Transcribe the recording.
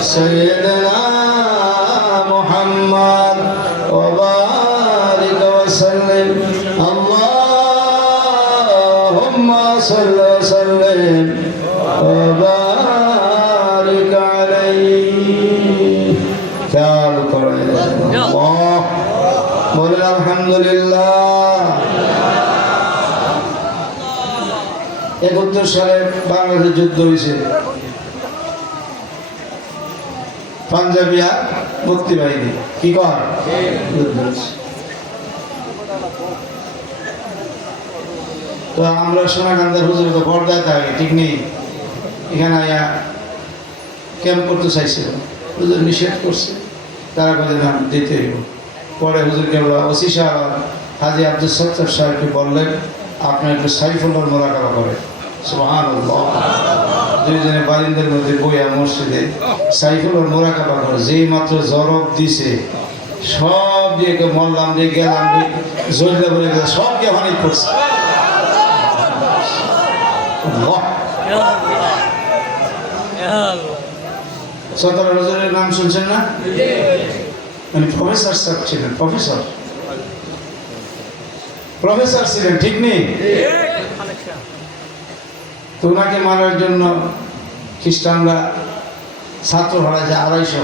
سيدنا محمد وبارك وسلم اللهم صل وسلم وبارك عليه খেয়াল করে আল্লাহ বলেন আলহামদুলিল্লাহ একত্তর সালে বাংলাদেশ যুদ্ধ হয়েছে পাঞ্জাবিয়া মুক্তি বাহিনী। কি কর। তো আমরা সোনাকান্দার হুজুর তো পর্দায় থাকি ঠিক নেই। এখানে আয়া ক্যাম্প করতে চাইছিল হুজুর নিষেধ করছে। তারা বলে, না, দিতে পরে হুজুর কেবল ওসি সাহেব, হাজি আব্দুল সত্তর সাহেবকে বললেন, আপনার একটু সাইফুল্লার মোরাকাবা করেন সুহান দুইজনে বারিন্দের মধ্যে বইয়া মসজিদে সাইফুল্লার মোরাকাবা করে যেই মাত্র জরব দিছে, সব দিয়ে মরলাম দিয়ে গেলাম দিয়ে বলে গেছে সব হানি করছে। সতেরো রজনের নাম শুনছেন না? মানে প্রফেসর স্যার ছিলেন, প্রফেসর। প্রফেসর ছিলেন, ঠিক নেই? তো ওনাকে মারার জন্য খ্রিস্টানরা ছাত্র হারাইছে আড়াইশো।